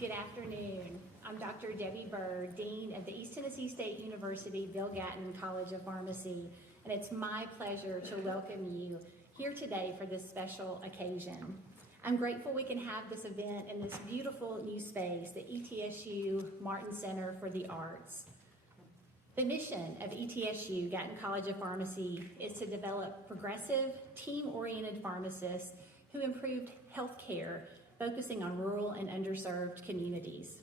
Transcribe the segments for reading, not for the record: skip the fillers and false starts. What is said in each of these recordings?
Good afternoon. I'm Dr. Debbie Bird, Dean of the East Tennessee State University Bill Gatton College of Pharmacy, and it's my pleasure to welcome you here today for this special occasion. I'm grateful we can have this event in this beautiful new space, the ETSU Martin Center for the Arts. The mission of ETSU, Gatton College of Pharmacy, is to develop progressive, team-oriented pharmacists who improved health care, focusing on rural and underserved communities.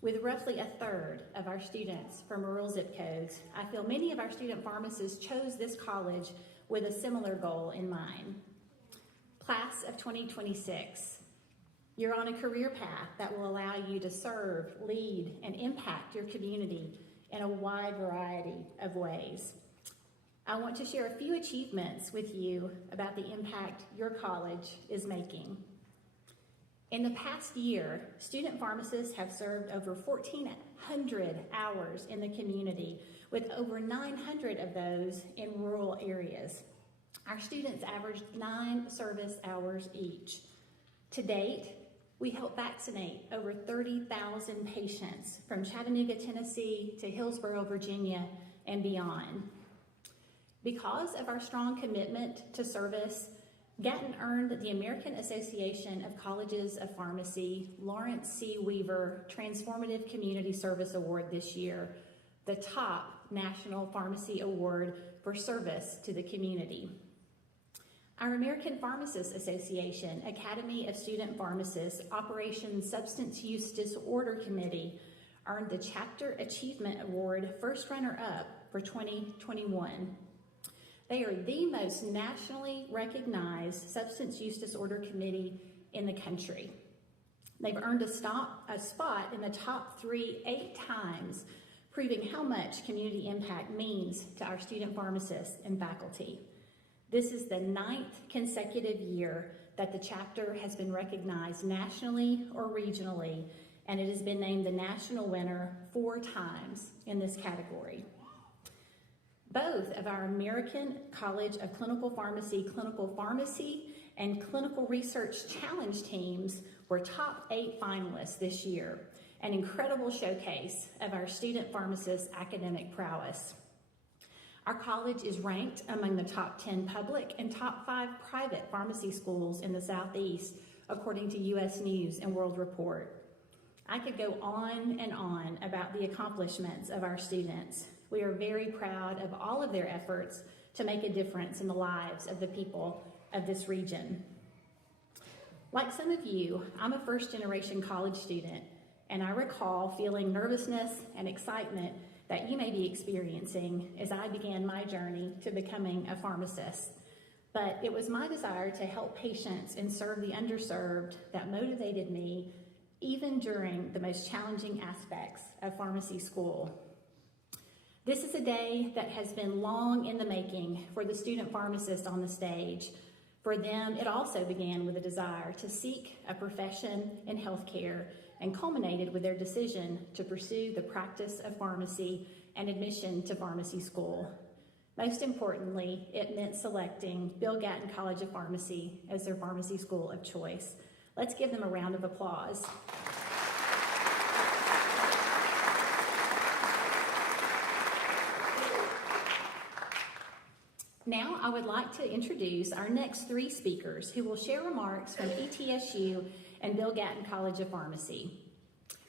With roughly a third of our students from rural zip codes, I feel many of our student pharmacists chose this college with a similar goal in mind. Class of 2026, you're on a career path that will allow you to serve, lead, and impact your community in a wide variety of ways. I want to share a few achievements with you about the impact your college is making. In the past year, student pharmacists have served over 1,400 hours in the community, with over 900 of those in rural areas. Our students averaged 9 service hours each. To date, we helped vaccinate over 30,000 patients from Chattanooga, Tennessee to Hillsborough, Virginia, and beyond. Because of our strong commitment to service, Gatton earned the American Association of Colleges of Pharmacy Lawrence C. Weaver Transformative Community Service Award this year, the top national pharmacy award for service to the community. Our American Pharmacists Association Academy of Student Pharmacists Operation Substance Use Disorder Committee earned the Chapter Achievement Award first runner-up for 2021. They are the most nationally recognized substance use disorder committee in the country. They've earned a spot in the top 3 8 times, proving how much community impact means to our student pharmacists and faculty. This is the 9th consecutive year that the chapter has been recognized nationally or regionally, and it has been named the national winner 4 times in this category. Both of our American College of Clinical Pharmacy and Clinical Research Challenge teams were top 8 finalists this year, an incredible showcase of our student pharmacists' academic prowess. Our college is ranked among the top 10 public and top 5 private pharmacy schools in the Southeast, according to U.S. News and World Report. I could go on and on about the accomplishments of our students. We are very proud of all of their efforts to make a difference in the lives of the people of this region. Like some of you, I'm a first-generation college student, and I recall feeling nervousness and excitement that you may be experiencing as I began my journey to becoming a pharmacist. But it was my desire to help patients and serve the underserved that motivated me even during the most challenging aspects of pharmacy school. This is a day that has been long in the making for the student pharmacists on the stage. For them, it also began with a desire to seek a profession in healthcare and culminated with their decision to pursue the practice of pharmacy and admission to pharmacy school. Most importantly, it meant selecting Bill Gatton College of Pharmacy as their pharmacy school of choice. Let's give them a round of applause. Now I would like to introduce our next 3 speakers who will share remarks from ETSU and Bill Gatton College of Pharmacy.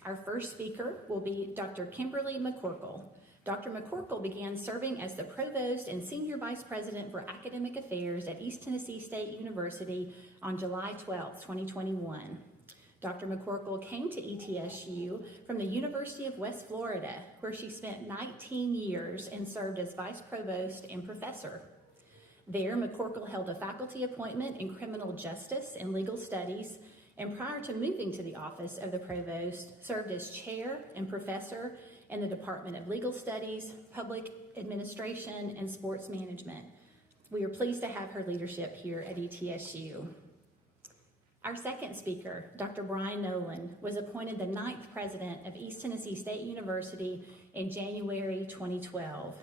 Our first speaker will be Dr. Kimberly McCorkle. Dr. McCorkle began serving as the Provost and Senior Vice President for Academic Affairs at East Tennessee State University on July 12, 2021. Dr. McCorkle came to ETSU from the University of West Florida, where she spent 19 years and served as Vice Provost and Professor. There, McCorkle held a faculty appointment in criminal justice and legal studies, and prior to moving to the office of the Provost, served as chair and professor in the Department of Legal Studies, Public Administration, and Sports Management. We are pleased to have her leadership here at ETSU. Our second speaker, Dr. Brian Nolan, was appointed the 9th president of East Tennessee State University in January 2012.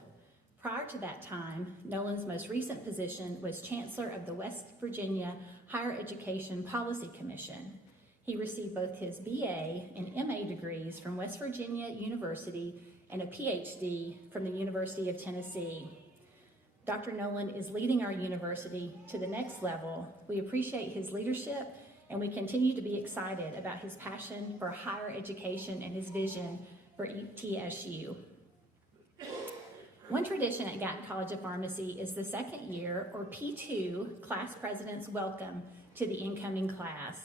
Prior to that time, Nolan's most recent position was Chancellor of the West Virginia Higher Education Policy Commission. He received both his BA and MA degrees from West Virginia University and a PhD from the University of Tennessee. Dr. Nolan is leading our university to the next level. We appreciate his leadership, and we continue to be excited about his passion for higher education and his vision for ETSU. One tradition at Gatton College of Pharmacy is the second year, or P2, class president's welcome to the incoming class.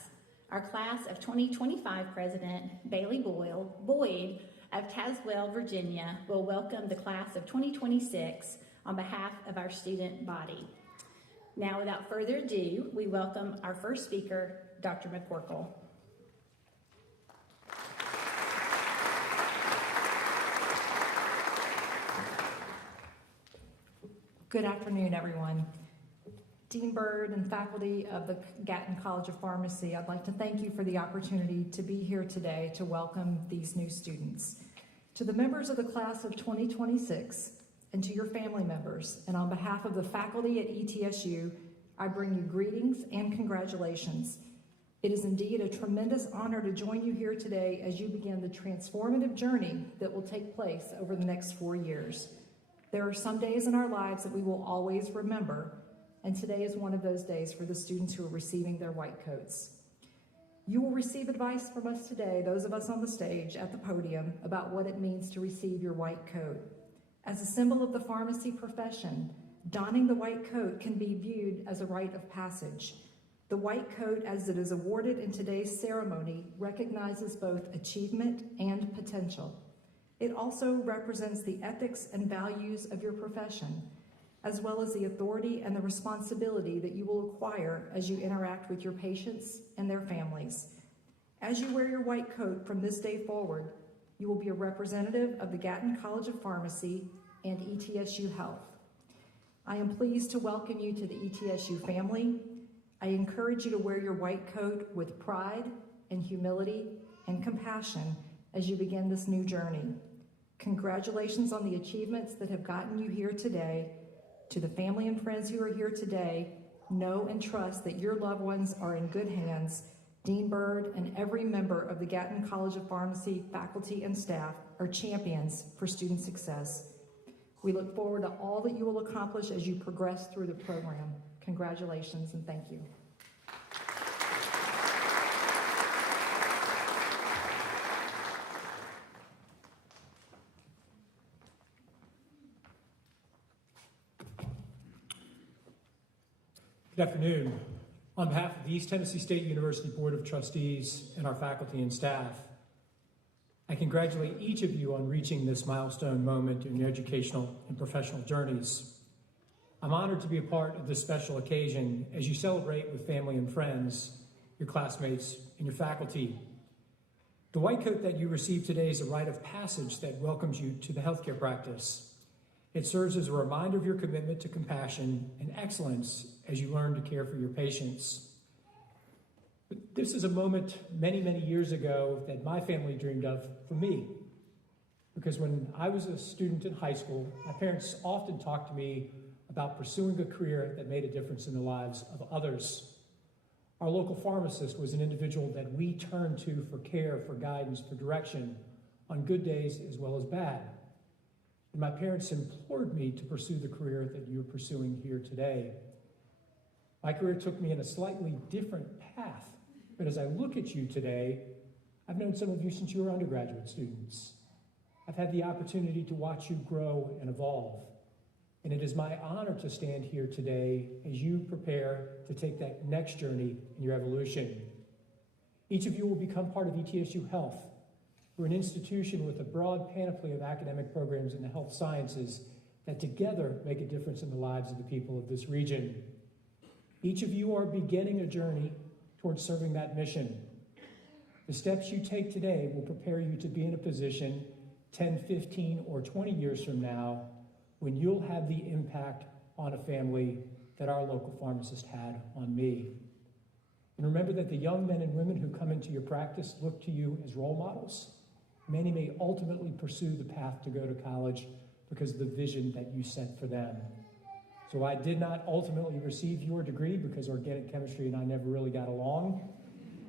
Our class of 2025 president, Bailey Boyd of Tazewell, Virginia, will welcome the class of 2026 on behalf of our student body. Now, without further ado, we welcome our first speaker, Dr. McCorkle. Good afternoon, everyone. Dean Byrd and faculty of the Gatton College of Pharmacy, I'd like to thank you for the opportunity to be here today to welcome these new students. To the members of the class of 2026 and to your family members, and on behalf of the faculty at ETSU, I bring you greetings and congratulations. It is indeed a tremendous honor to join you here today as you begin the transformative journey that will take place over the next 4 years. There are some days in our lives that we will always remember, and today is one of those days for the students who are receiving their white coats. You will receive advice from us today, those of us on the stage at the podium, about what it means to receive your white coat. As a symbol of the pharmacy profession, donning the white coat can be viewed as a rite of passage. The white coat, as it is awarded in today's ceremony, recognizes both achievement and potential. It also represents the ethics and values of your profession, as well as the authority and the responsibility that you will acquire as you interact with your patients and their families. As you wear your white coat from this day forward, you will be a representative of the Gatton College of Pharmacy and ETSU Health. I am pleased to welcome you to the ETSU family. I encourage you to wear your white coat with pride and humility and compassion as you begin this new journey. Congratulations on the achievements that have gotten you here today. To the family and friends who are here today, know and trust that your loved ones are in good hands. Dean Byrd and every member of the Gatton College of Pharmacy faculty and staff are champions for student success. We look forward to all that you will accomplish as you progress through the program. Congratulations and thank you. Good afternoon. On behalf of the East Tennessee State University Board of Trustees and our faculty and staff, I congratulate each of you on reaching this milestone moment in your educational and professional journeys. I'm honored to be a part of this special occasion as you celebrate with family and friends, your classmates, and your faculty. The white coat that you receive today is a rite of passage that welcomes you to the healthcare practice. It serves as a reminder of your commitment to compassion and excellence as you learn to care for your patients. But this is a moment many, many years ago that my family dreamed of for me. Because when I was a student in high school, my parents often talked to me about pursuing a career that made a difference in the lives of others. Our local pharmacist was an individual that we turned to for care, for guidance, for direction, on good days as well as bad. And my parents implored me to pursue the career that you're pursuing here today. My career took me in a slightly different path, but as I look at you today, I've known some of you since you were undergraduate students. I've had the opportunity to watch you grow and evolve, and it is my honor to stand here today as you prepare to take that next journey in your evolution. Each of you will become part of ETSU Health. We're an institution with a broad panoply of academic programs in the health sciences that together make a difference in the lives of the people of this region. Each of you are beginning a journey towards serving that mission. The steps you take today will prepare you to be in a position 10, 15, or 20 years from now when you'll have the impact on a family that our local pharmacist had on me. And remember that the young men and women who come into your practice look to you as role models. Many may ultimately pursue the path to go to college because of the vision that you set for them. So I did not ultimately receive your degree because organic chemistry and I never really got along.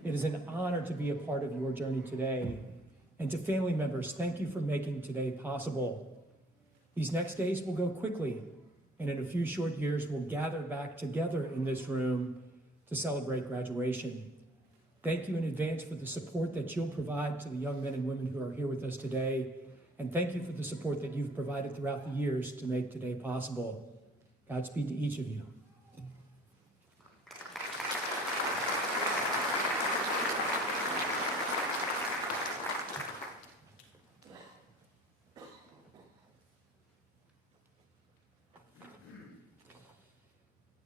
It is an honor to be a part of your journey today. And to family members, thank you for making today possible. These next days will go quickly, and in a few short years, we'll gather back together in this room to celebrate graduation. Thank you in advance for the support that you'll provide to the young men and women who are here with us today, and thank you for the support that you've provided throughout the years to make today possible. Godspeed to each of you.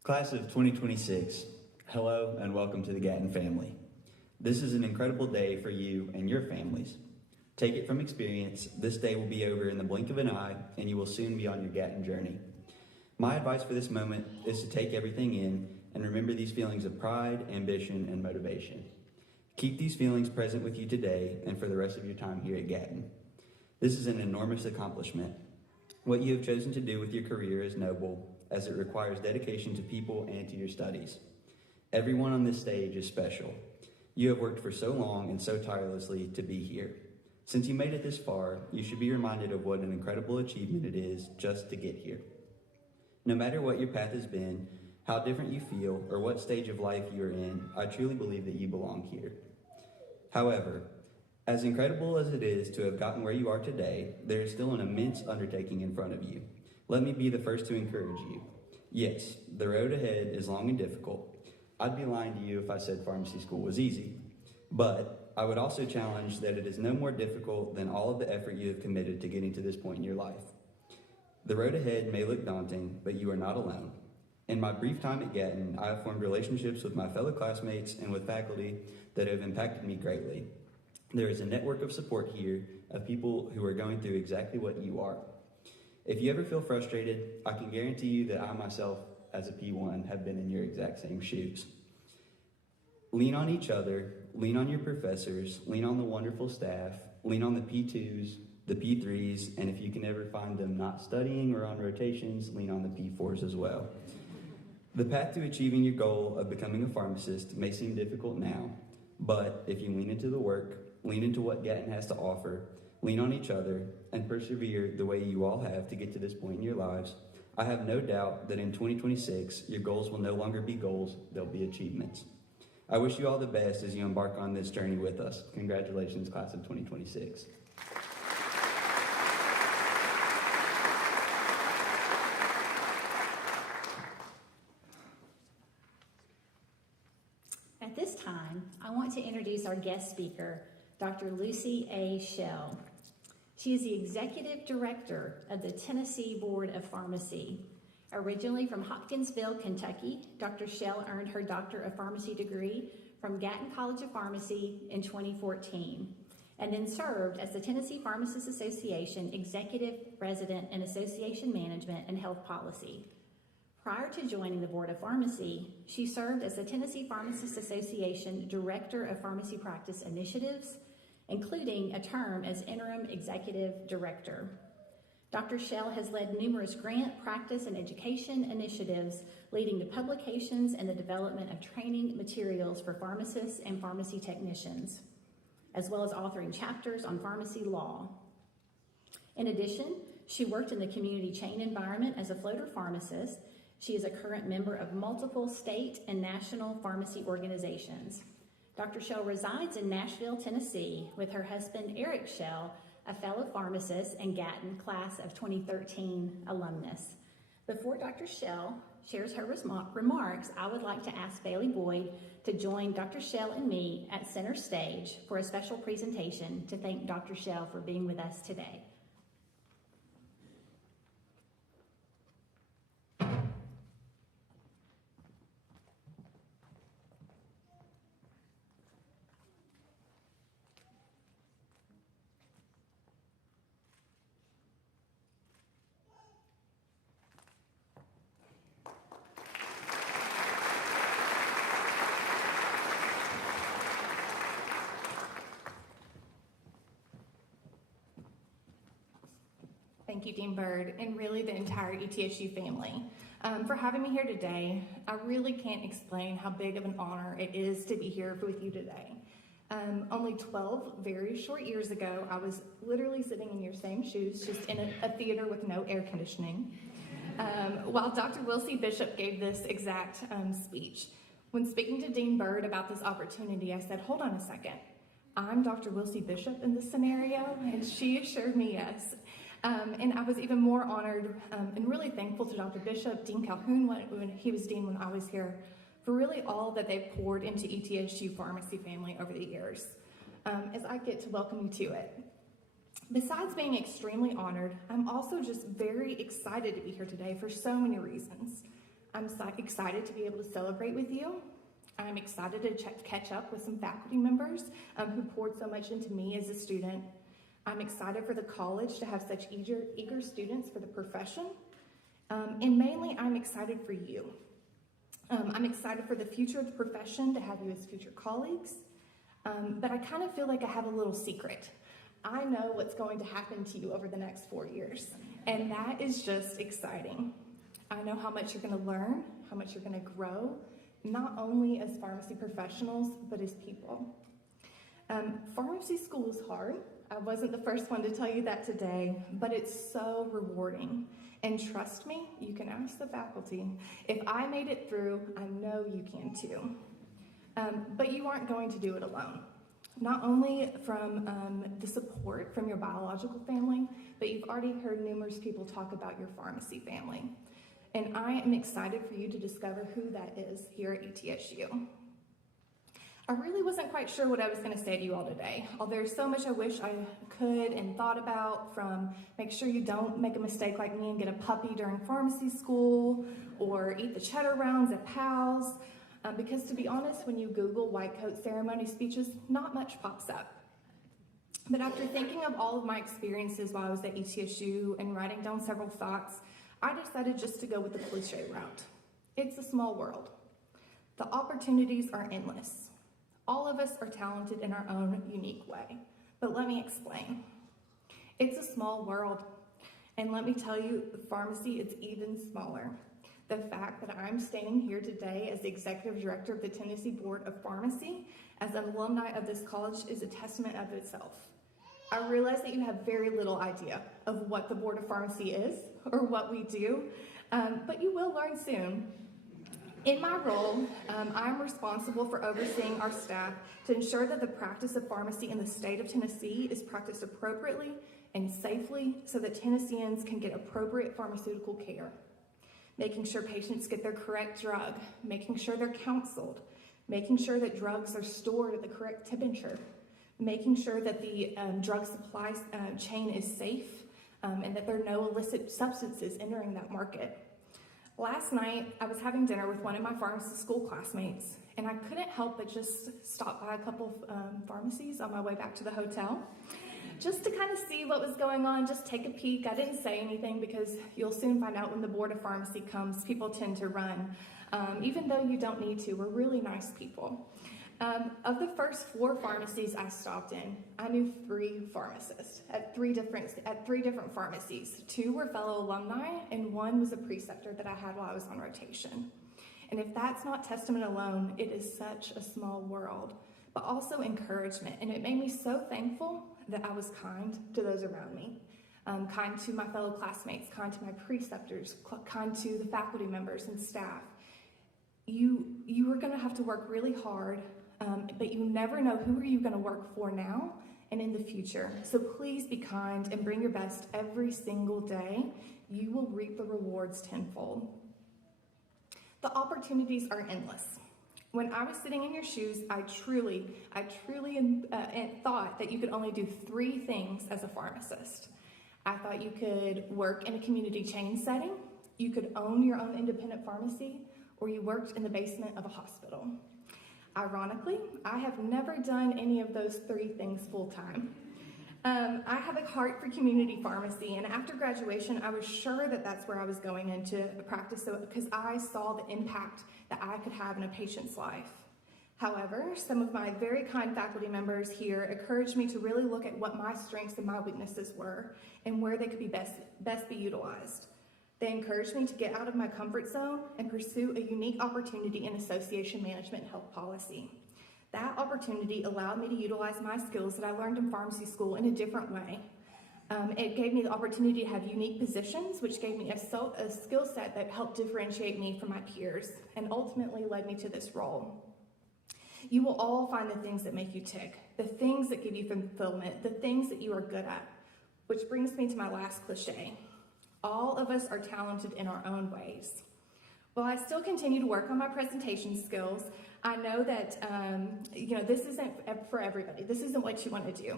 Class of 2026, hello and welcome to the Gatton family. This is an incredible day for you and your families. Take it from experience, this day will be over in the blink of an eye and you will soon be on your Gatton journey. My advice for this moment is to take everything in and remember these feelings of pride, ambition, and motivation. Keep these feelings present with you today and for the rest of your time here at Gatton. This is an enormous accomplishment. What you have chosen to do with your career is noble, as it requires dedication to people and to your studies. Everyone on this stage is special. You have worked for so long and so tirelessly to be here. Since you made it this far, you should be reminded of what an incredible achievement it is just to get here. No matter what your path has been, how different you feel, or what stage of life you are in, I truly believe that you belong here. However, as incredible as it is to have gotten where you are today, there is still an immense undertaking in front of you. Let me be the first to encourage you. Yes, the road ahead is long and difficult. I'd be lying to you if I said pharmacy school was easy. But I would also challenge that it is no more difficult than all of the effort you have committed to getting to this point in your life. The road ahead may look daunting, but you are not alone. In my brief time at Gatton, I have formed relationships with my fellow classmates and with faculty that have impacted me greatly. There is a network of support here of people who are going through exactly what you are. If you ever feel frustrated, I can guarantee you that I myself, as a P1, have been in your exact same shoes. Lean on each other, lean on your professors, lean on the wonderful staff, lean on the P2s, the P3s, and if you can ever find them not studying or on rotations, lean on the P4s as well. The path to achieving your goal of becoming a pharmacist may seem difficult now, but if you lean into the work, lean into what Gatton has to offer, lean on each other, and persevere the way you all have to get to this point in your lives, I have no doubt that in 2026, your goals will no longer be goals, they'll be achievements. I wish you all the best as you embark on this journey with us. Congratulations, class of 2026. At this time, I want to introduce our guest speaker, Dr. Lucy A. Schell. She is the Executive Director of the Tennessee Board of Pharmacy. Originally from Hopkinsville, Kentucky, Dr. Schell earned her Doctor of Pharmacy degree from Gatton College of Pharmacy in 2014, and then served as the Tennessee Pharmacists Association Executive President in Association Management and Health Policy. Prior to joining the Board of Pharmacy, she served as the Tennessee Pharmacists Association Director of Pharmacy Practice Initiatives, including a term as Interim Executive Director. Dr. Schell has led numerous grant, practice, and education initiatives, leading to publications and the development of training materials for pharmacists and pharmacy technicians, as well as authoring chapters on pharmacy law. In addition, she worked in the community chain environment as a floater pharmacist. She is a current member of multiple state and national pharmacy organizations. Dr. Schell resides in Nashville, Tennessee, with her husband, Eric Schell, a fellow pharmacist and Gatton class of 2013 alumnus. Before Dr. Schell shares her remarks, I would like to ask Bailey Boyd to join Dr. Schell and me at center stage for a special presentation to thank Dr. Schell for being with us today. thank you, Dean Byrd, and really the entire ETSU family for having me here today. I really can't explain how big of an honor it is to be here with you today. Only 12 very short years ago, I was literally sitting in your same shoes, just in a theater with no air conditioning, while Dr. Wilsey Bishop gave this exact speech. When speaking to Dean Byrd about this opportunity, I said, hold on a second. I'm Dr. Wilsey Bishop in this scenario, and she assured me yes. And I was even more honored and really thankful to Dr. Bishop, Dean Calhoun, when he was dean when I was here, for really all that they've poured into ETSU Pharmacy family over the years, as I get to welcome you to it. Besides being extremely honored, I'm also just very excited to be here today for so many reasons. I'm excited to be able to celebrate with you. I'm excited to catch up with some faculty members who poured so much into me as a student. I'm excited for the college to have such eager students for the profession. And mainly, I'm excited for you. I'm excited for the future of the profession, to have you as future colleagues. But I kind of feel like I have a little secret. I know what's going to happen to you over the next 4 years, and that is just exciting. I know how much you're going to learn, how much you're going to grow, not only as pharmacy professionals, but as people. Pharmacy school is hard. I wasn't the first one to tell you that today, but it's so rewarding. And trust me, you can ask the faculty. If I made it through, I know you can too. But you aren't going to do it alone. Not only from the support from your biological family, but you've already heard numerous people talk about your pharmacy family. And I am excited for you to discover who that is here at ETSU. I really wasn't quite sure what I was going to say to you all today. There's so much I wish I could and thought about, from make sure you don't make a mistake like me and get a puppy during pharmacy school, or eat the cheddar rounds at PALS, because to be honest, when you Google white coat ceremony speeches, not much pops up. But after thinking of all of my experiences while I was at ETSU and writing down several thoughts, I decided just to go with the cliche route. It's a small world. The opportunities are endless. All of us are talented in our own unique way. But let me explain. It's a small world. And let me tell you, pharmacy is even smaller. The fact that I'm standing here today as the executive director of the Tennessee Board of Pharmacy, as an alumni of this college, is a testament of itself. I realize that you have very little idea of what the Board of Pharmacy is or what we do, but you will learn soon. In my role, I'm responsible for overseeing our staff to ensure that the practice of pharmacy in the state of Tennessee is practiced appropriately and safely so that Tennesseans can get appropriate pharmaceutical care. Making sure patients get their correct drug, making sure they're counseled, making sure that drugs are stored at the correct temperature, making sure that the drug supply chain is safe, and that there are no illicit substances entering that market. Last night, I was having dinner with one of my pharmacy school classmates, and I couldn't help but just stop by a couple of pharmacies on my way back to the hotel, just to kind of see what was going on, just take a peek. I didn't say anything because you'll soon find out when the Board of Pharmacy comes, people tend to run, even though you don't need to. We're really nice people. Of the first 4 pharmacies I stopped in, I knew 3 pharmacists at three different pharmacies. 2 were fellow alumni, and 1 was a preceptor that I had while I was on rotation. And if that's not testament alone, it is such a small world, but also encouragement. And it made me so thankful that I was kind to those around me, kind to my fellow classmates, kind to my preceptors, kind to the faculty members and staff. You are going to have to work really hard, but you never know who are you going to work for now and in the future. So please be kind and bring your best every single day. You will reap the rewards tenfold. The opportunities are endless. When I was sitting in your shoes, I truly thought that you could only do 3 things as a pharmacist. I thought you could work in a community chain setting, you could own your own independent pharmacy, or you worked in the basement of a hospital. Ironically, I have never done any of those 3 things full time. I have a heart for community pharmacy, and after graduation, I was sure that that's where I was going into practice because I saw the impact that I could have in a patient's life. However, some of my very kind faculty members here encouraged me to really look at what my strengths and my weaknesses were and where they could be best be utilized. They encouraged me to get out of my comfort zone and pursue a unique opportunity in association management and health policy. That opportunity allowed me to utilize my skills that I learned in pharmacy school in a different way. It gave me the opportunity to have unique positions, which gave me a skill set that helped differentiate me from my peers and ultimately led me to this role. You will all find the things that make you tick, the things that give you fulfillment, the things that you are good at, which brings me to my last cliche. All of us are talented in our own ways. While I still continue to work on my presentation skills, I know that this isn't for everybody. This isn't what you want to do.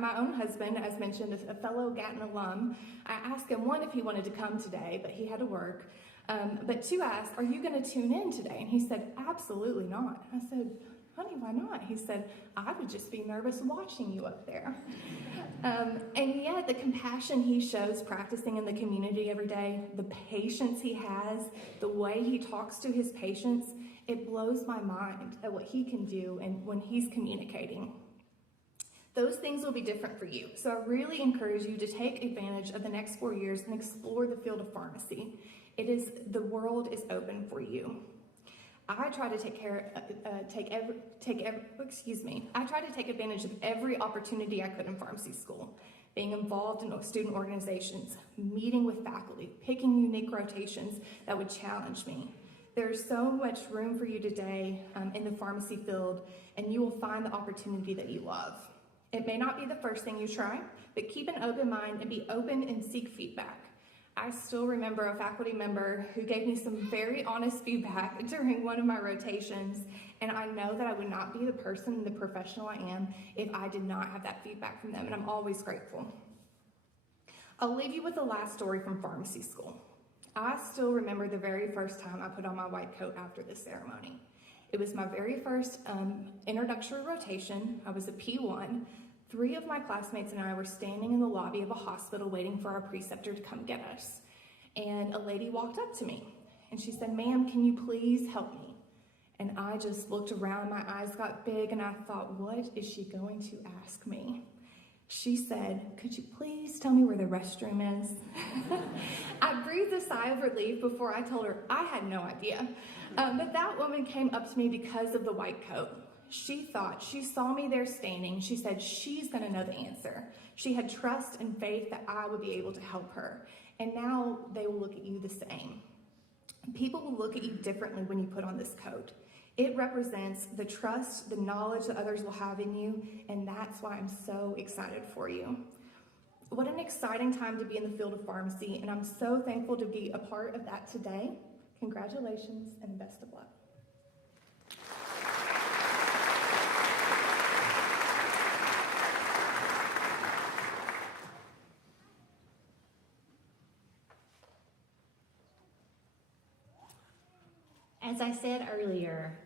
My own husband, as mentioned, is a fellow Gatton alum. I asked him, one, if he wanted to come today, but he had to work. But two, asked, are you going to tune in today? And he said, absolutely not. I said, honey, why not? He said, I would just be nervous watching you up there. And yet the compassion he shows practicing in the community every day, the patience he has, the way he talks to his patients, it blows my mind at what he can do and when he's communicating. Those things will be different for you. So I really encourage you to take advantage of the next 4 years and explore the field of pharmacy. The world is open for you. I try to take advantage of every opportunity I could in pharmacy school, being involved in student organizations, meeting with faculty, picking unique rotations that would challenge me. There's so much room for you today in the pharmacy field, and you will find the opportunity that you love. It may not be the first thing you try, but keep an open mind and be open and seek feedback. I still remember a faculty member who gave me some very honest feedback during one of my rotations, and I know that I would not be the person and the professional I am if I did not have that feedback from them, and I'm always grateful. I'll leave you with the last story from pharmacy school. I still remember the very first time I put on my white coat after this ceremony. It was my very first introductory rotation. I was a P1. 3 of my classmates and I were standing in the lobby of a hospital waiting for our preceptor to come get us. And a lady walked up to me and she said, ma'am, can you please help me? And I just looked around, my eyes got big, and I thought, what is she going to ask me? She said, could you please tell me where the restroom is? I breathed a sigh of relief before I told her I had no idea. But that woman came up to me because of the white coat. She saw me there standing. She said she's going to know the answer. She had trust and faith that I would be able to help her. And now they will look at you the same. People will look at you differently when you put on this coat. It represents the trust, the knowledge that others will have in you, and that's why I'm so excited for you. What an exciting time to be in the field of pharmacy, and I'm so thankful to be a part of that today. Congratulations and best of luck. As I said earlier,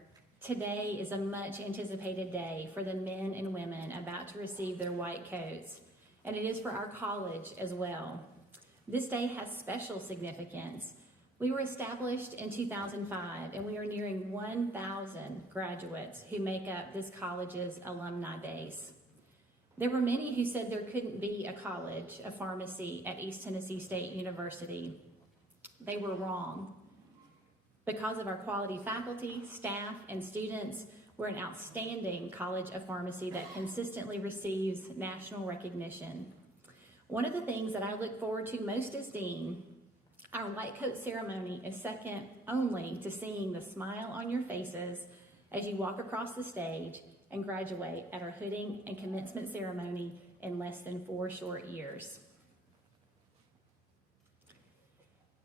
today is a much anticipated day for the men and women about to receive their white coats, and it is for our college as well. This day has special significance. We were established in 2005, and we are nearing 1,000 graduates who make up this college's alumni base. There were many who said there couldn't be a college of pharmacy at East Tennessee State University. They were wrong. Because of our quality faculty, staff, and students, we're an outstanding college of pharmacy that consistently receives national recognition. One of the things that I look forward to most as dean, our white coat ceremony is second only to seeing the smile on your faces as you walk across the stage and graduate at our hooding and commencement ceremony in less than 4 short years.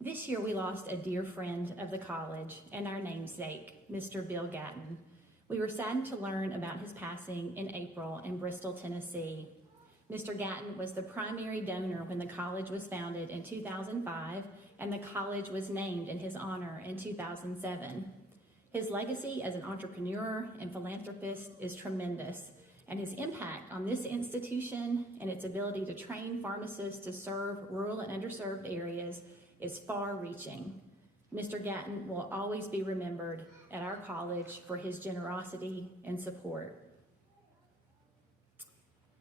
This year we lost a dear friend of the college and our namesake, Mr. Bill Gatton. We were saddened to learn about his passing in April in Bristol, Tennessee. Mr. Gatton was the primary donor when the college was founded in 2005, and the college was named in his honor in 2007. His legacy as an entrepreneur and philanthropist is tremendous, and his impact on this institution and its ability to train pharmacists to serve rural and underserved areas is far-reaching. Mr. Gatton will always be remembered at our college for his generosity and support.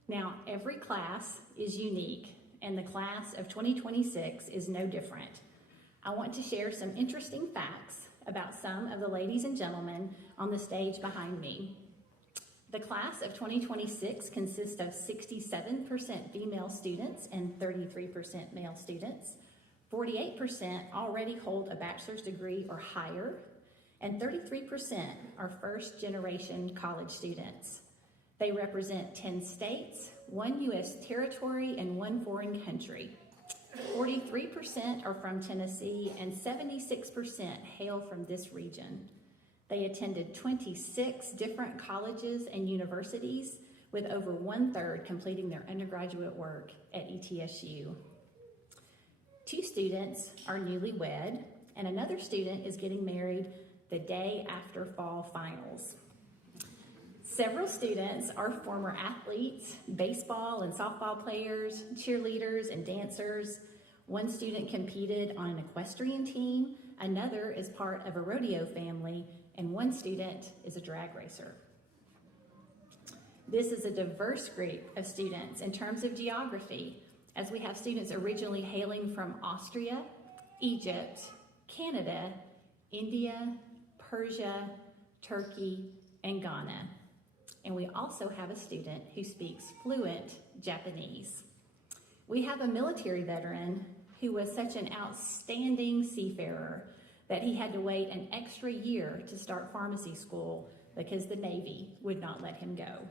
Now, every class is unique, and the class of 2026 is no different. I want to share some interesting facts about some of the ladies and gentlemen on the stage behind me. The class of 2026 consists of 67% female students and 33% male students. 48% already hold a bachelor's degree or higher, and 33% are first-generation college students. They represent 10 states, 1 U.S. territory, and 1 foreign country. 43% are from Tennessee, and 76% hail from this region. They attended 26 different colleges and universities, with over 1/3 completing their undergraduate work at ETSU. 2 students are newlywed, and another student is getting married the day after fall finals. Several students are former athletes, baseball and softball players, cheerleaders, and dancers. 1 student competed on an equestrian team, another is part of a rodeo family, and 1 student is a drag racer. This is a diverse group of students in terms of geography, as we have students originally hailing from Austria, Egypt, Canada, India, Persia, Turkey, and Ghana. And we also have a student who speaks fluent Japanese. We have a military veteran who was such an outstanding seafarer that he had to wait an extra year to start pharmacy school because the Navy would not let him go.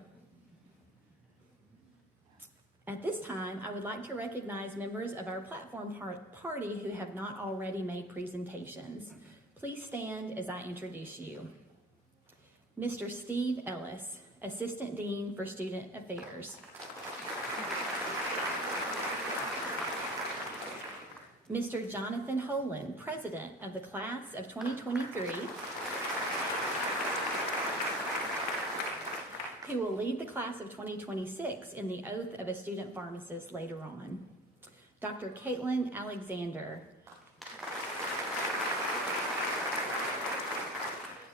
At this time, I would like to recognize members of our platform party who have not already made presentations. Please stand as I introduce you. Mr. Steve Ellis, Assistant Dean for Student Affairs. Mr. Jonathan Holan, President of the Class of 2023, who will lead the Class of 2026 in the oath of a student pharmacist later on. Dr. Caitlin Alexander,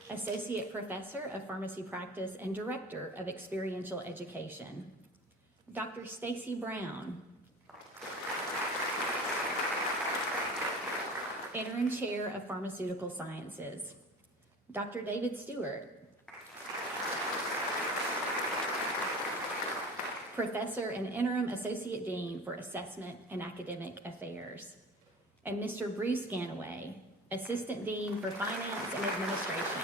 Associate Professor of Pharmacy Practice and Director of Experiential Education. Dr. Stacy Brown, Interim Chair of Pharmaceutical Sciences. Dr. David Stewart, Professor and Interim Associate Dean for Assessment and Academic Affairs. And Mr. Bruce Ganaway, Assistant Dean for Finance and Administration.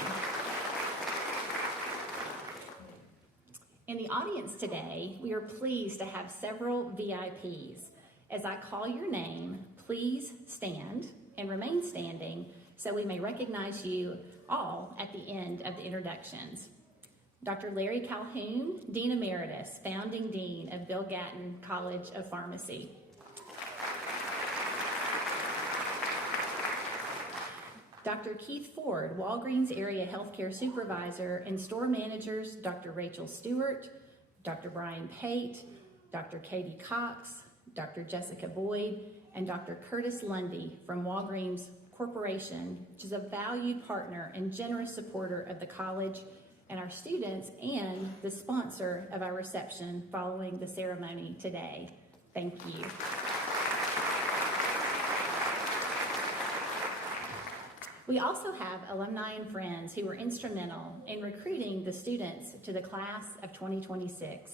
In the audience today, we are pleased to have several VIPs. As I call your name, please stand and remain standing so we may recognize you all at the end of the introductions. Dr. Larry Calhoun, Dean Emeritus, Founding Dean of Bill Gatton College of Pharmacy. Dr. Keith Ford, Walgreens Area Healthcare Supervisor, and store managers Dr. Rachel Stewart, Dr. Brian Pate, Dr. Katie Cox, Dr. Jessica Boyd, and Dr. Curtis Lundy from Walgreens Corporation, which is a valued partner and generous supporter of the college and our students, and the sponsor of our reception following the ceremony today. Thank you. We also have alumni and friends who were instrumental in recruiting the students to the class of 2026.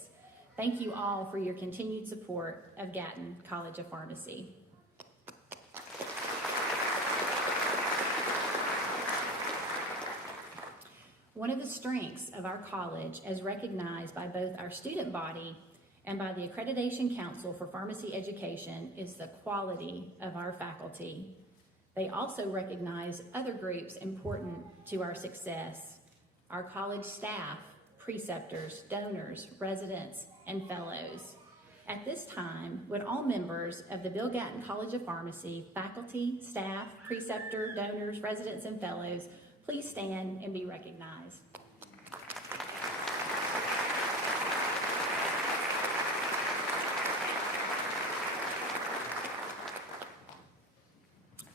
Thank you all for your continued support of Gatton College of Pharmacy. One of the strengths of our college, as recognized by both our student body and by the Accreditation Council for Pharmacy Education, is the quality of our faculty. They also recognize other groups important to our success: our college staff, preceptors, donors, residents, and fellows. At this time, would all members of the Bill Gatton College of Pharmacy, faculty, staff, preceptor, donors, residents, and fellows, please stand and be recognized.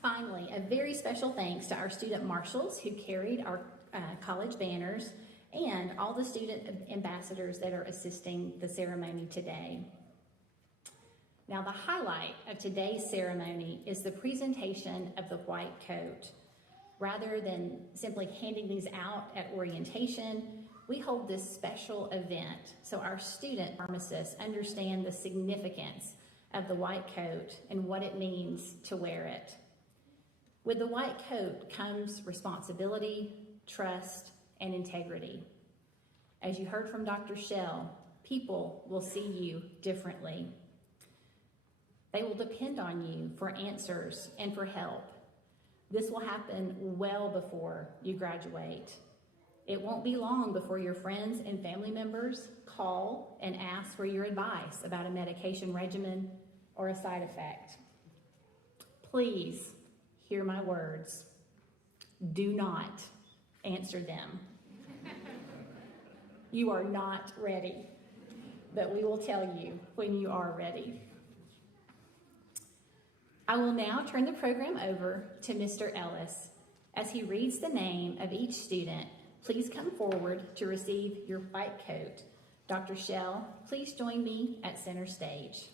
Finally, a very special thanks to our student marshals who carried our college banners and all the student ambassadors that are assisting the ceremony today. Now, the highlight of today's ceremony is the presentation of the white coat. Rather than simply handing these out at orientation, we hold this special event so our student pharmacists understand the significance of the white coat and what it means to wear it. With the white coat comes responsibility, trust, and integrity. As you heard from Dr. Shell, people will see you differently. They will depend on you for answers and for help. This will happen well before you graduate. It won't be long before your friends and family members call and ask for your advice about a medication regimen or a side effect. Please hear my words. Do not answer them. You are not ready, but we will tell you when you are ready. I will now turn the program over to Mr. Ellis. As he reads the name of each student, please come forward to receive your white coat. Dr. Shell, please join me at center stage.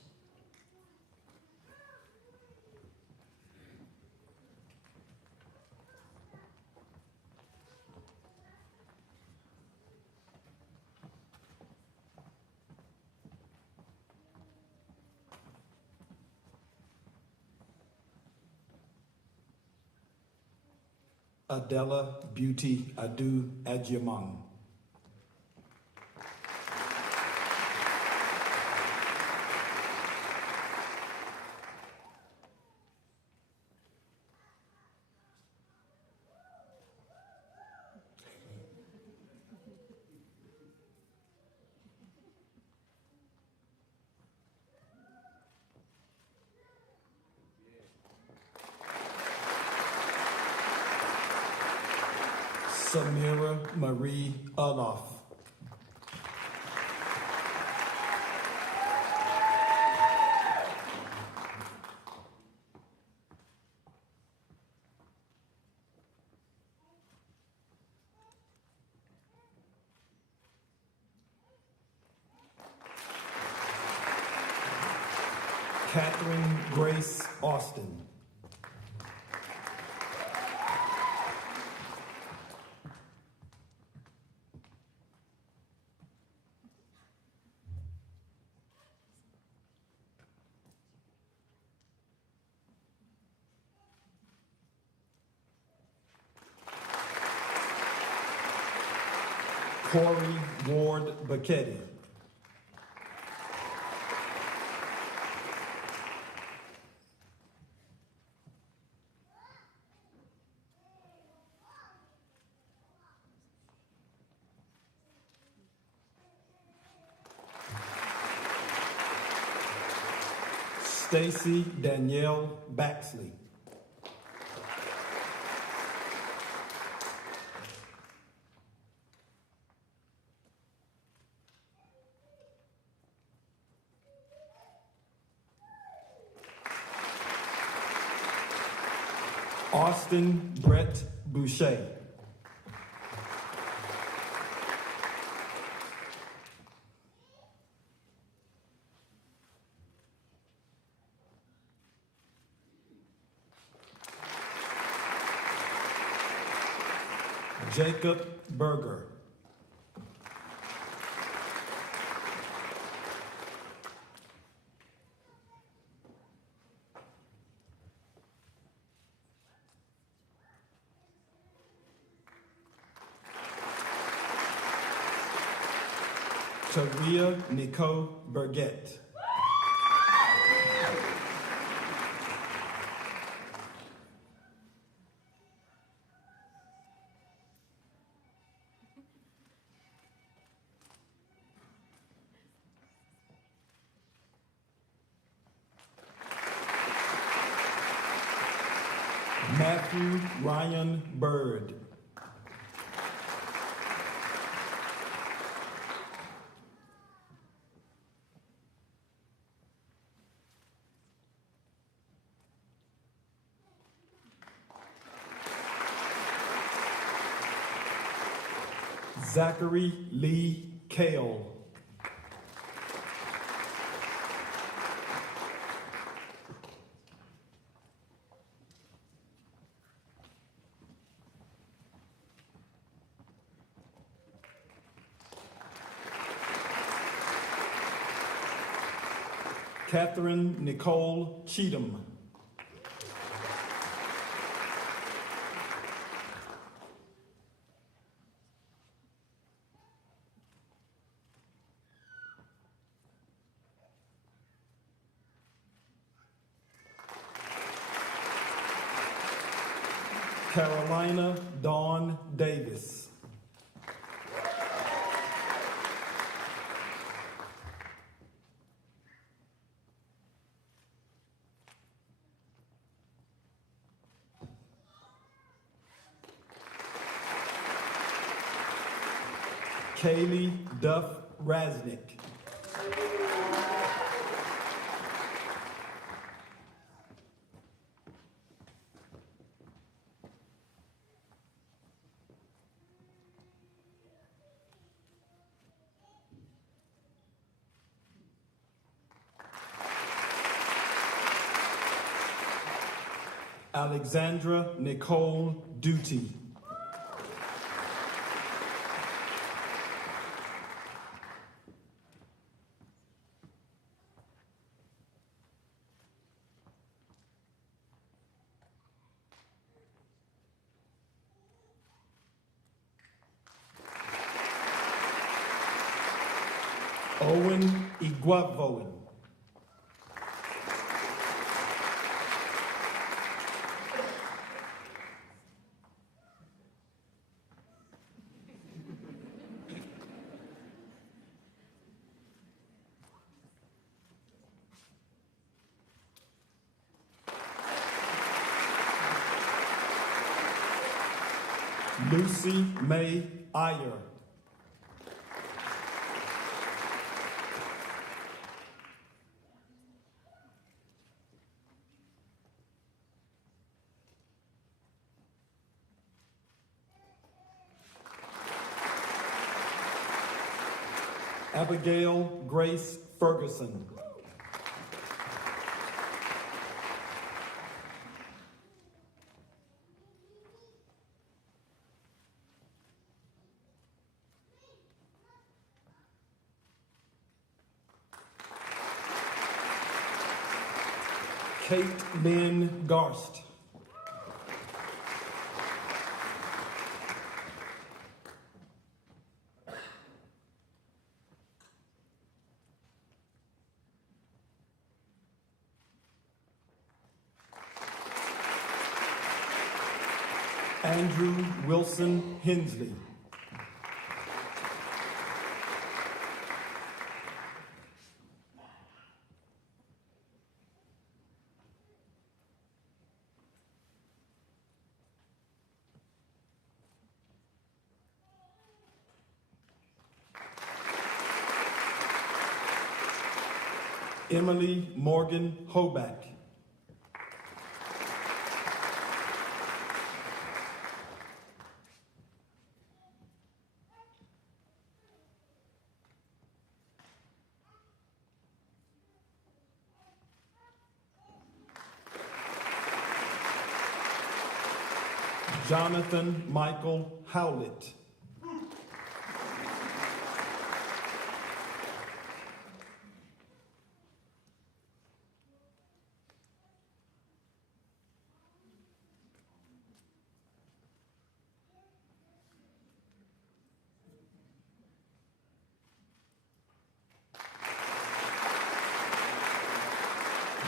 Adela Beauty Adu Adjamang. Samira Marie Olof. Catherine Grace Austin. Corey Ward Bacchetti. Stacy Danielle Baxley. Austin Brett Boucher. Jacob Berger. Taria Nicole Burgett. Matthew Ryan Bird. Zachary Lee Kale. Catherine Nicole Cheatham. Carolina Dawn Davis. Kaylee Duff Rasnick. Alexandra Nicole Duty. Owen Iguavoen. Lucy May Iyer. Abigail Grace Ferguson. Kate Lynn Garst. Andrew Wilson Hensley. Emily Morgan Hoback. Jonathan Michael Howlett.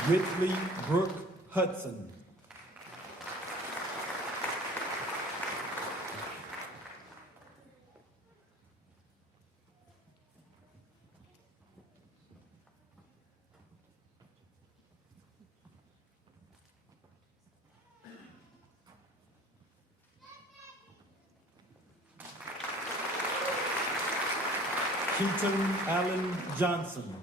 Whitley Brooke Hudson. Keaton Allen Johnson.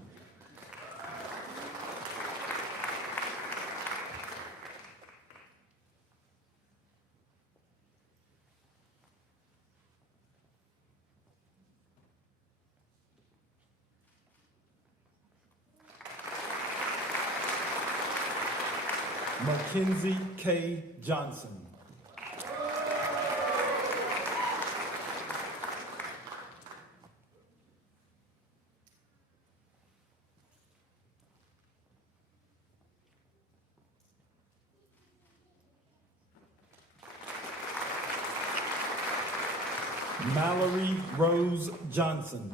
Mackenzie K. Johnson. Mallory Rose Johnson.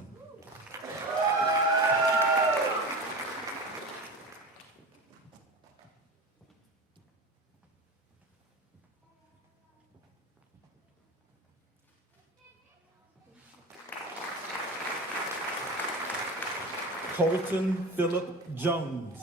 Colton Phillip Jones.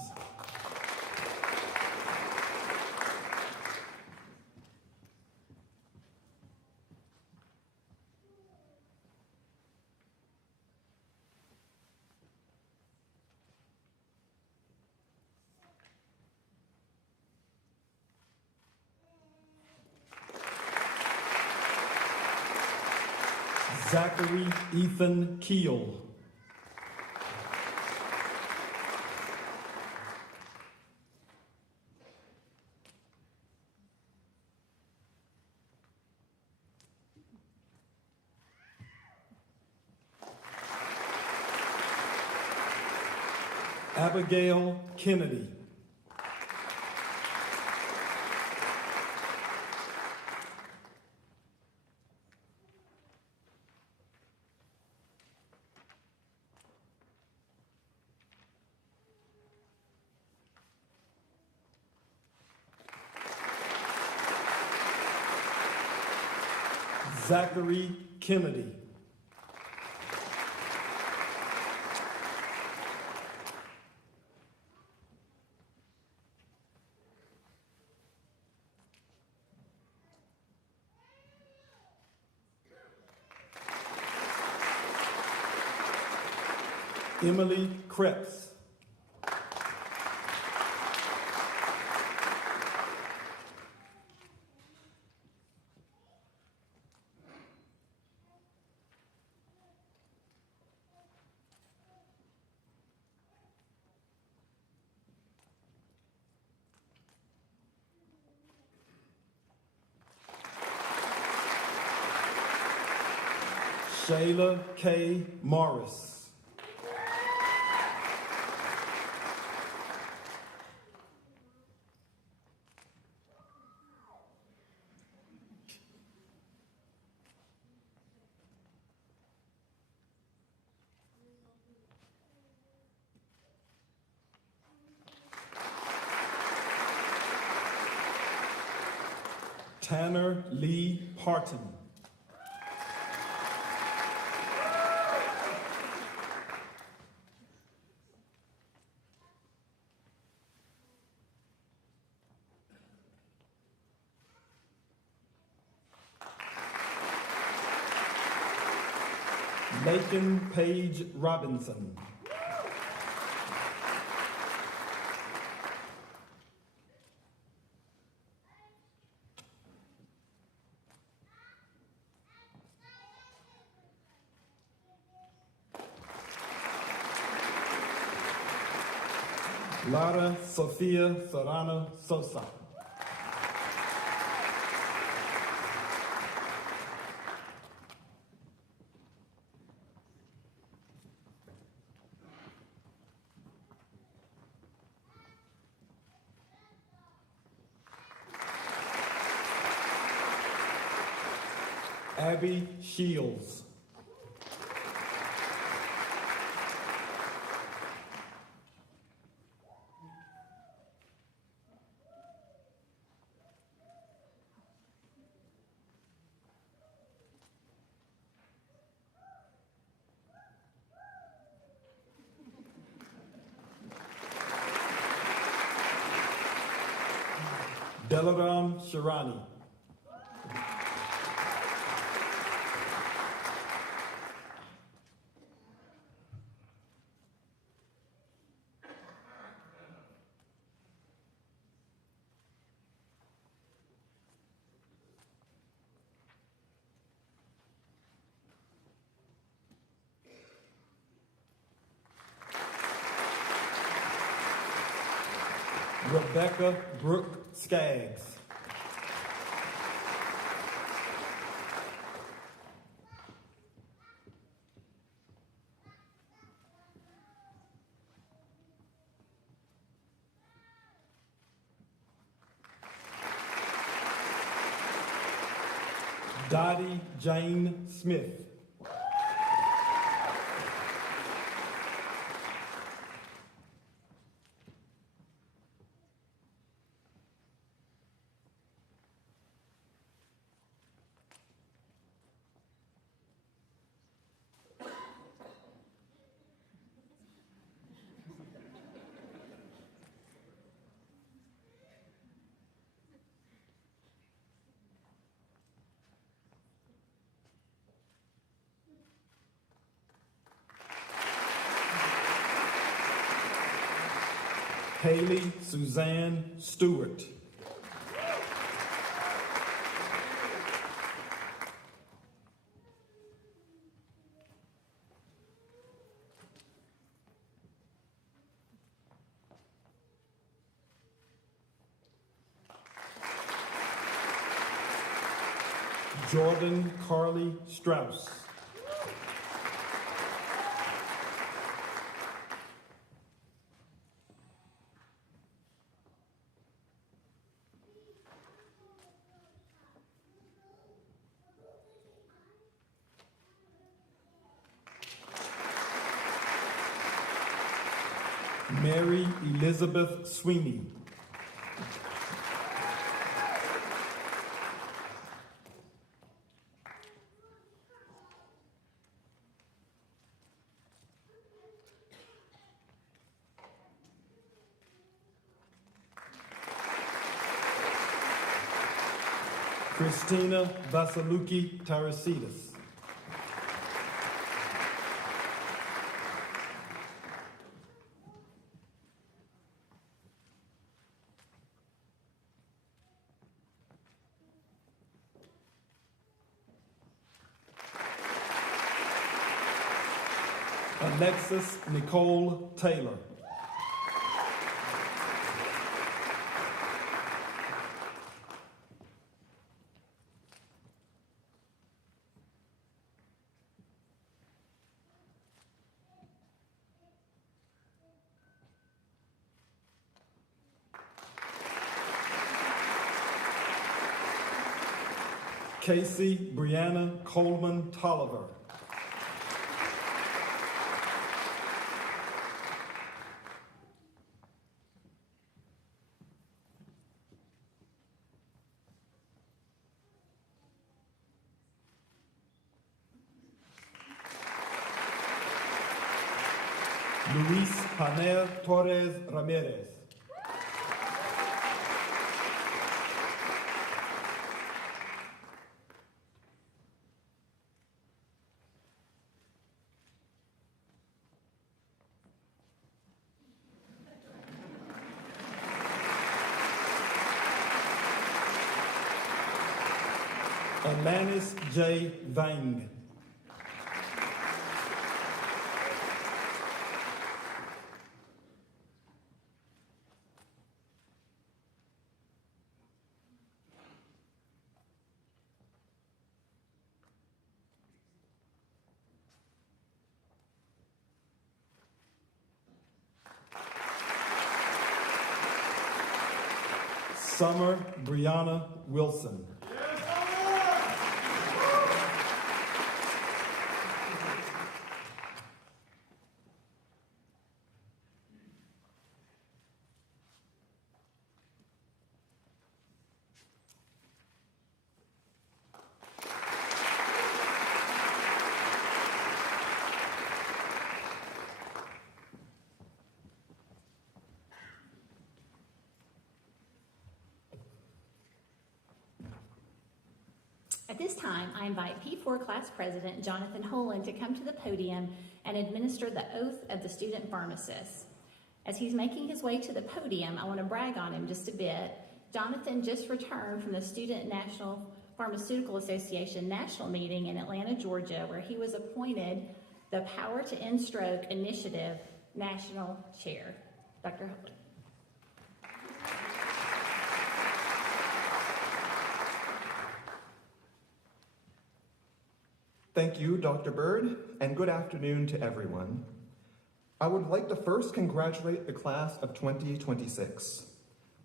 Zachary Ethan Keel. Abigail Kennedy. Zachary Kennedy. Emily Krebs. Shayla K. Morris. Tanner Lee Parton. Macon Page Robinson. Lara Sofia Serrano Sosa. Abby Shields. Delaram Shirani. Rebecca Brooke Skaggs. Dottie Jane Smith. Haley Suzanne Stewart. Jordan Carly Strauss. Mary Elizabeth Sweeney. Christina Vasaluki Tarasidas. Alexis Nicole Taylor. Casey Brianna Coleman Tolliver. Luis Paner Torres Ramirez. Alanis J. Vang. Summer Brianna Wilson. At this time, I invite P4 Class President Jonathan Holan to come to the podium and administer the oath of the student pharmacist. As he's making his way to the podium, I want to brag on him just a bit. Jonathan just returned from the Student National Pharmaceutical Association National Meeting in Atlanta, Georgia, where he was appointed the Power to End Stroke Initiative National Chair. Dr. Holan. Thank you, Dr. Bird, and good afternoon to everyone. I would like to first congratulate the class of 2026.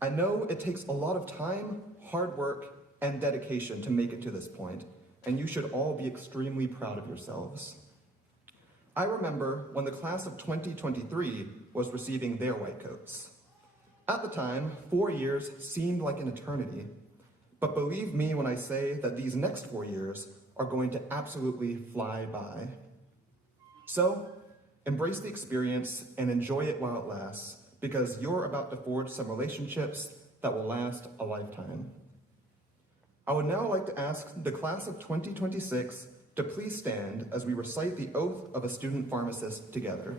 I know it takes a lot of time, hard work, and dedication to make it to this point, and you should all be extremely proud of yourselves. I remember when the class of 2023 was receiving their white coats. At the time, 4 years seemed like an eternity, but believe me when I say that these next 4 years are going to absolutely fly by. So, embrace the experience and enjoy it while it lasts, because you're about to forge some relationships that will last a lifetime. I would now like to ask the class of 2026 to please stand as we recite the oath of a student pharmacist together.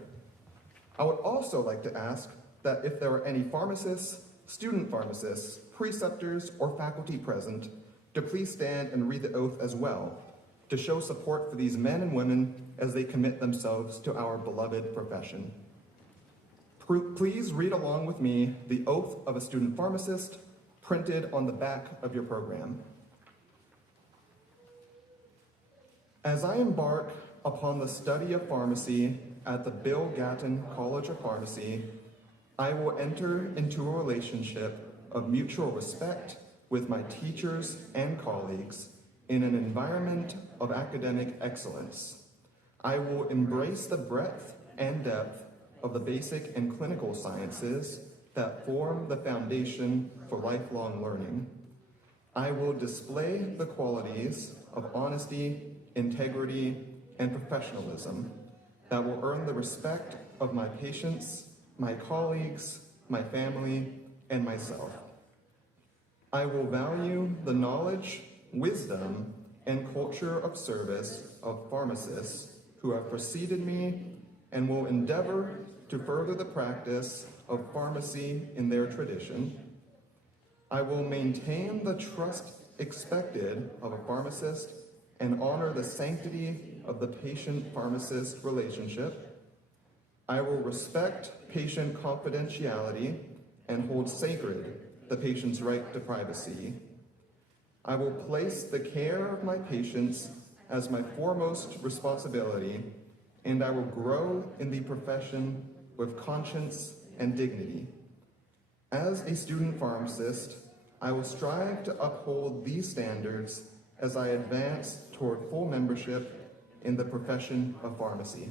I would also like to ask that if there are any pharmacists, student pharmacists, preceptors, or faculty present, to please stand and read the oath as well, to show support for these men and women as they commit themselves to our beloved profession. Please read along with me the oath of a student pharmacist printed on the back of your program. As I embark upon the study of pharmacy at the Bill Gatton College of Pharmacy, I will enter into a relationship of mutual respect with my teachers and colleagues in an environment of academic excellence. I will embrace the breadth and depth of the basic and clinical sciences that form the foundation for lifelong learning. I will display the qualities of honesty, integrity, and professionalism that will earn the respect of my patients, my colleagues, my family, and myself. I will value the knowledge, wisdom, and culture of service of pharmacists who have preceded me and will endeavor to further the practice of pharmacy in their tradition. I will maintain the trust expected of a pharmacist and honor the sanctity of the patient-pharmacist relationship. I will respect patient confidentiality and hold sacred the patient's right to privacy. I will place the care of my patients as my foremost responsibility, and I will grow in the profession with conscience and dignity. As a student pharmacist, I will strive to uphold these standards as I advance toward full membership in the profession of pharmacy.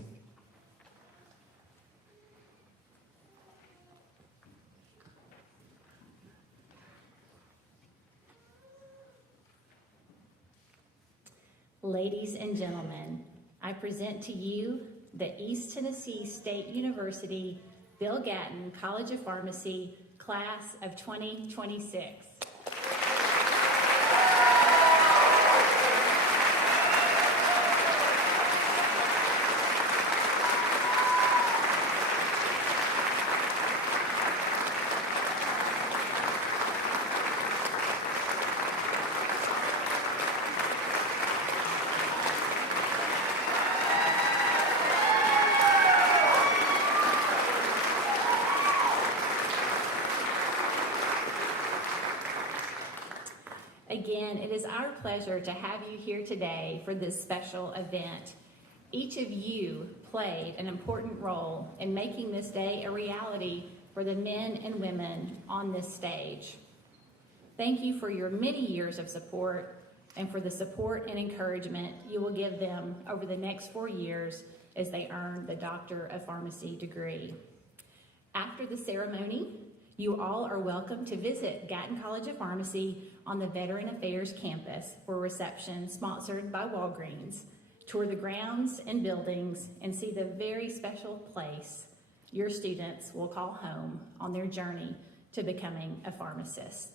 Ladies and gentlemen, I present to you the East Tennessee State University Bill Gatton College of Pharmacy Class of 2026. Again, it is our pleasure to have you here today for this special event. Each of you played an important role in making this day a reality for the men and women on this stage. Thank you for your many years of support and for the support and encouragement you will give them over the next 4 years as they earn the Doctor of Pharmacy degree. After the ceremony, you all are welcome to visit Gatton College of Pharmacy on the Veteran Affairs campus for a reception sponsored by Walgreens. Tour the grounds and buildings and see the very special place your students will call home on their journey to becoming a pharmacist.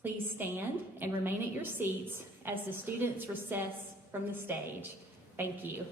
Please stand and remain at your seats as the students recess from the stage. Thank you.